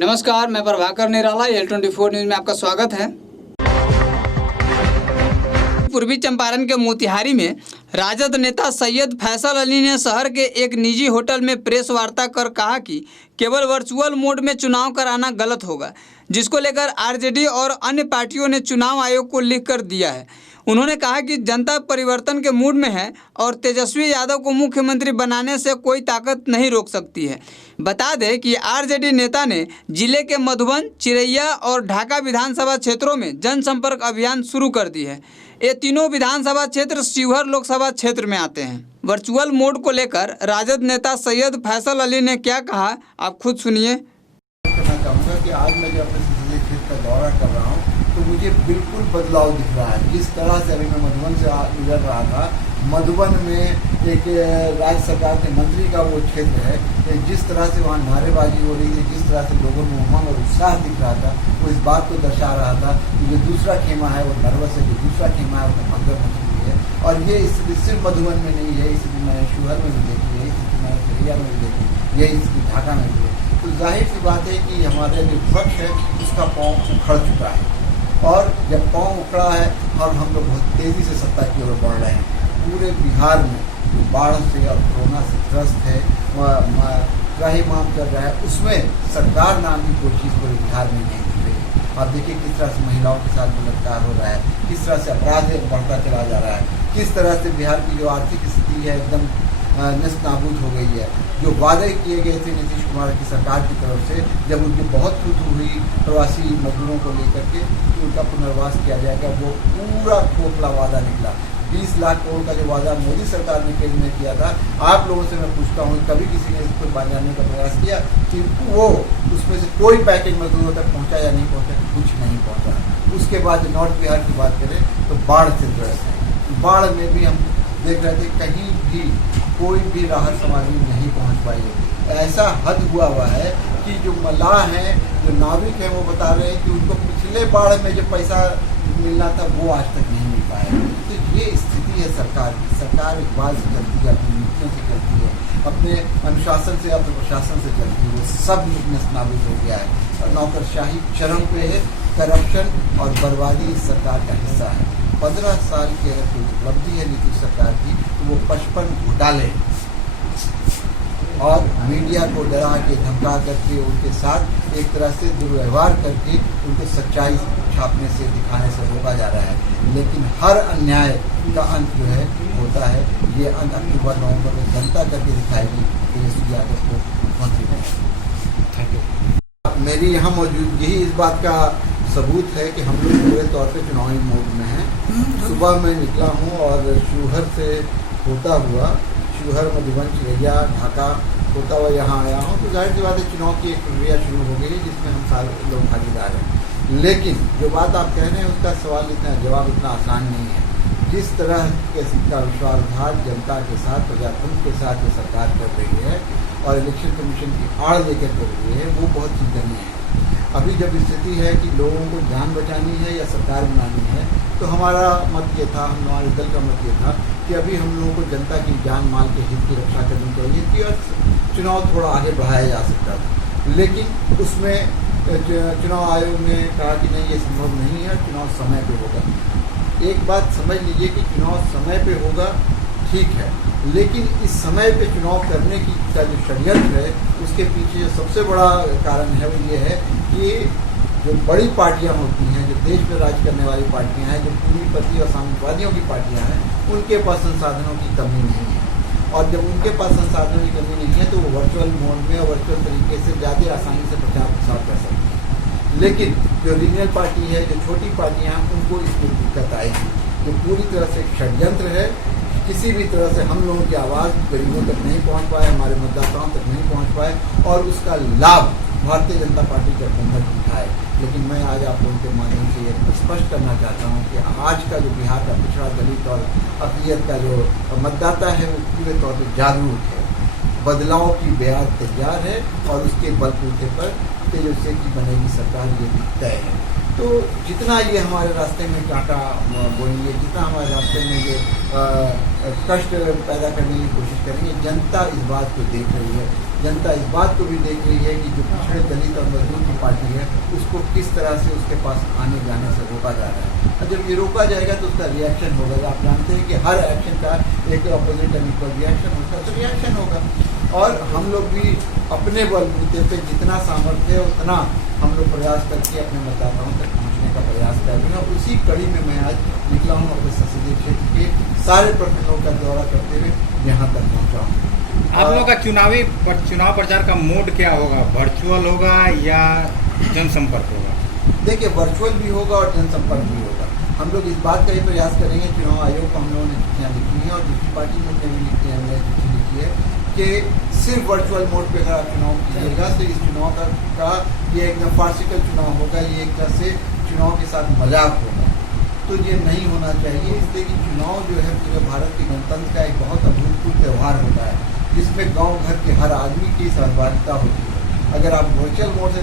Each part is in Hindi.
नमस्कार, मैं प्रभाकर निराला, L24 न्यूज में आपका स्वागत है। पूर्वी चंपारण के मोतिहारी में राजद नेता सैयद फैसल अली ने शहर के एक निजी होटल में प्रेस वार्ता कर कहा कि केवल वर्चुअल मोड में चुनाव कराना गलत होगा, जिसको लेकर आरजेडी और अन्य पार्टियों ने चुनाव आयोग को लिख कर दिया है। उन्होंने कहा कि जनता परिवर्तन के मूड में है और तेजस्वी यादव को मुख्यमंत्री बनाने से कोई ताकत नहीं रोक सकती है। बता दें कि आरजेडी नेता ने जिले के मधुबन, चिरैया और ढाका विधानसभा क्षेत्रों में जनसंपर्क अभियान शुरू कर दी है। ये तीनों विधानसभा क्षेत्र शिवहर लोकसभा क्षेत्र में आते हैं। वर्चुअल मोड को लेकर राजद नेता सैयद फैसल अली ने क्या कहा, आप खुद सुनिए। कहना चाहूँगा कि आज मैं जब अपने संसदीय क्षेत्र का दौरा कर रहा हूँ तो मुझे बिल्कुल बदलाव दिख रहा है। जिस तरह से अभी मैं मधुबन से गुजर रहा था, मधुबन में एक राज्य सरकार के मंत्री का वो क्षेत्र है, जिस तरह से वहाँ नारेबाजी हो रही थी, जिस तरह से लोगों में उमंग और उत्साह दिख रहा था, वो इस बात को दर्शा रहा था कि जो दूसरा खेमा है वो नर्वस है, जो दूसरा खेमा है वो भगदड़ मची हुई है। और ये स्थिति सिर्फ मधुबन में नहीं है, स्थिति मैंने शिवहर में भी देखी है, स्थिति मैंने चिरैया में भी देखी, यही स्थिति ढाका में भी है। तो जाहिर सी बात है कि हमारा जो विपक्ष है उसका पाँव उखड़ चुका है, और जब पाँव उखड़ा है और हम लोग बहुत तेज़ी से सत्ता की ओर बढ़ रहे हैं। पूरे बिहार में जो बाढ़ से और कोरोना से ग्रस्त है, त्राहिमाम कर रहा है, उसमें सरकार नाम की कोई चीज़ पूरे बिहार में नहीं दिख रही। आप देखिए किस तरह से महिलाओं के साथ बलात्कार हो रहा है, किस तरह से अपराध बढ़ता चला जा रहा है, किस तरह से बिहार की जो आर्थिक स्थिति है एकदम नष्ट नाबूद हो गई है। जो वादे किए गए थे नीतीश कुमार की सरकार की तरफ से, जब उनकी बहुत खुद हुई प्रवासी मजदूरों को लेकर के कि उनका पुनर्वास किया जाएगा, वो पूरा खोखला वादा निकला। 20 लाख करोड़ का जो वादा मोदी सरकार ने केंद्र में किया था, आप लोगों से मैं पूछता हूँ, कभी किसी ने इसको जानने का प्रयास किया कि वो उसमें से कोई पैकेज मजदूरों तक पहुँचा या नहीं पहुँचा? कुछ नहीं पहुँचा। उसके बाद नॉर्थ बिहार की बात करें तो बाढ़ से ग्रस्त है। बाढ़ में भी हम देख रहे थे कहीं भी कोई भी राहत सामग्री नहीं पहुंच पाई है। ऐसा हद हुआ है कि जो मलाह हैं, जो नाविक हैं, वो बता रहे हैं कि उनको पिछले बाढ़ में जो पैसा मिलना था वो आज तक नहीं मिल पाया। तो ये स्थिति है सरकार की। सरकार एक बात से चलती है, अपनी नीतियों से चलती है, अपने अनुशासन से, अपने प्रशासन से चलती है। वो सब नाबूद हो गया है और नौकरशाही चरम पे है। करप्शन और बर्बादी इस सरकार का हिस्सा है। 15 साल की अगर कोई उपलब्धि है नीतीश सरकार की तो वो 55 घोटाले और मीडिया को डरा के धमका करके उनके साथ एक तरह से दुर्व्यवहार करके उनको सच्चाई छापने से, दिखाने से रोका जा रहा है। लेकिन हर अन्याय का अंत जो है होता है, ये अंत अक्टूबर-नवंबर में जनता करके दिखाएगी तेजस्वी यादव को मुख्यमंत्री बनाएगी। मेरी यहाँ मौजूदगी ही इस बात का सबूत है कि हम लोग पूरे तौर पे चुनावी मोड में हैं। सुबह मैं निकला हूँ और शिवहर से होता हुआ, शिवहर, मधुबन, चिरैया, ढाका होता हुआ यहाँ आया हूँ। तो जाहिर सी बात है चुनाव की एक प्रक्रिया शुरू हो गई है जिसमें हम सारे लोग भागीदार हैं। लेकिन जो बात आप कह रहे हैं उसका सवाल जवाब इतना आसान नहीं है। जिस तरह के का विश्वासघात जनता के साथ, प्रजातंत्र के साथ जो सरकार कर रही है और इलेक्शन कमीशन की आड़ लेकर कर रही है, वो बहुत चिंतनीय है। अभी जब स्थिति है कि लोगों को जान बचानी है या सरकार बनानी है, तो हमारा मत ये था, हमारे दल का मत ये था कि अभी हम लोगों को जनता की जान माल के हित की रक्षा करनी चाहिए थी और चुनाव थोड़ा आगे बढ़ाया जा सकता था। लेकिन उसमें चुनाव आयोग ने कहा कि नहीं, ये संभव नहीं है, चुनाव समय पे होगा। एक बात समझ लीजिए कि चुनाव समय पे होगा, ठीक है, लेकिन इस समय पे चुनाव करने की का जो षड्यंत्र है उसके पीछे जो सबसे बड़ा कारण है वो ये है कि जो बड़ी पार्टियां होती हैं, जो देश में राज करने वाली पार्टियां हैं, जो पूंजीपति और साम्यवादियों की पार्टियां हैं, उनके पास संसाधनों की कमी नहीं है। और जब उनके पास संसाधनों की कमी नहीं है तो वो वर्चुअल मोड में और वर्चुअल तरीके से ज़्यादा आसानी से प्रचार प्रसार कर सकते हैं। लेकिन जो रीजनल पार्टी है, जो छोटी पार्टियाँ हैं, उनको इसमें दिक्कत आएगी। जो पूरी तरह से क्षययंत्र है, किसी भी तरह से हम लोगों की आवाज़ गरीबों तक नहीं पहुंच पाए, हमारे मतदाताओं तक नहीं पहुंच पाए और उसका लाभ भारतीय जनता पार्टी गठबंधन उठाए। लेकिन मैं आज आप लोगों के माध्यम से ये स्पष्ट करना चाहता हूं कि आज का जो बिहार का पिछड़ा, दलित और अक़लियत का जो मतदाता है वो पूरे तौर पर जागरूक है, बदलाव की बेयाद तैयार है और उसके बलबूते पर तेजस्वी की बनेगी सरकार, ये भी तय है। तो जितना ये हमारे रास्ते में कांटा बोएंगे, जितना हमारे रास्ते में ये कष्ट पैदा करने की कोशिश करेंगे, जनता इस बात को देख रही है। जनता इस बात को भी देख रही है कि जो पिछड़े दलित और मजदूर की पार्टी है उसको किस तरह से उसके पास आने जाने से रोका जा रहा है। और जब ये रोका जाएगा तो उसका रिएक्शन होगा। आप जानते हैं कि हर एक्शन का एक अपोजिट एंड इक्वल रिएक्शन होता है, तो रिएक्शन होगा। और हम लोग भी अपने बलबूते पे जितना सामर्थ्य है उतना हम लोग प्रयास करके अपने मतदाताओं तक पहुँचने का प्रयास करेंगे। और उसी कड़ी में मैं आज निकला हूँ अपने संसदीय क्षेत्र के सारे प्रखंडों का दौरा करते हुए यहाँ तक पहुँचा हूँ। आप लोगों का चुनाव प्रचार का मोड क्या होगा? वर्चुअल होगा या जनसंपर्क होगा? देखिए, वर्चुअल भी होगा और जनसंपर्क भी होगा। हम लोग इस बात का ही प्रयास करेंगे, चुनाव आयोग को हम लोगों ने चिट्ठियाँ लिखी हैं और दूसरी पार्टी ने भी चिट्ठी लिखी है कि सिर्फ वर्चुअल मोड पे अगर आप चुनाव कीजिएगा तो इस चुनाव का ये एकदम फार्सिकल चुनाव होगा, ये एक तरह से चुनाव के साथ मजाक होगा। तो ये नहीं होना चाहिए, इसलिए कि चुनाव जो है पूरे भारत के गणतंत्र का एक बहुत अभूतपूर्व त्यौहार होता है जिसमें गांव घर के हर आदमी की सहभागिता होती है। अगर आप वर्चुअल मोड से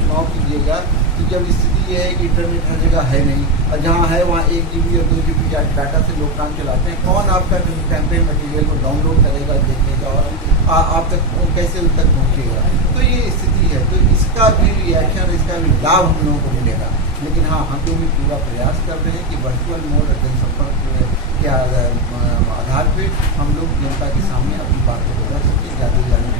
चुनाव कीजिएगा तो जब स्थिति ये है कि इंटरनेट हर जगह है नहीं, और जहाँ है वहाँ 1 GB और 2 GB डाटा से लोग काम चलाते हैं। कौन आपका कैंपेन मटेरियल को डाउनलोड करेगा, देखेगा और आप तक कैसे उन तक पहुँचेगा? तो ये स्थिति है। तो इसका भी रिएक्शन, इसका भी लाभ हम लोगों को मिलेगा। लेकिन हाँ, हम लोग भी पूरा प्रयास कर रहे हैं कि वर्चुअल मोड और जनसंपर्क के आधार पे हम लोग जनता के सामने अपनी बातों को रख सकें, ज़्यादा से ज़्यादा।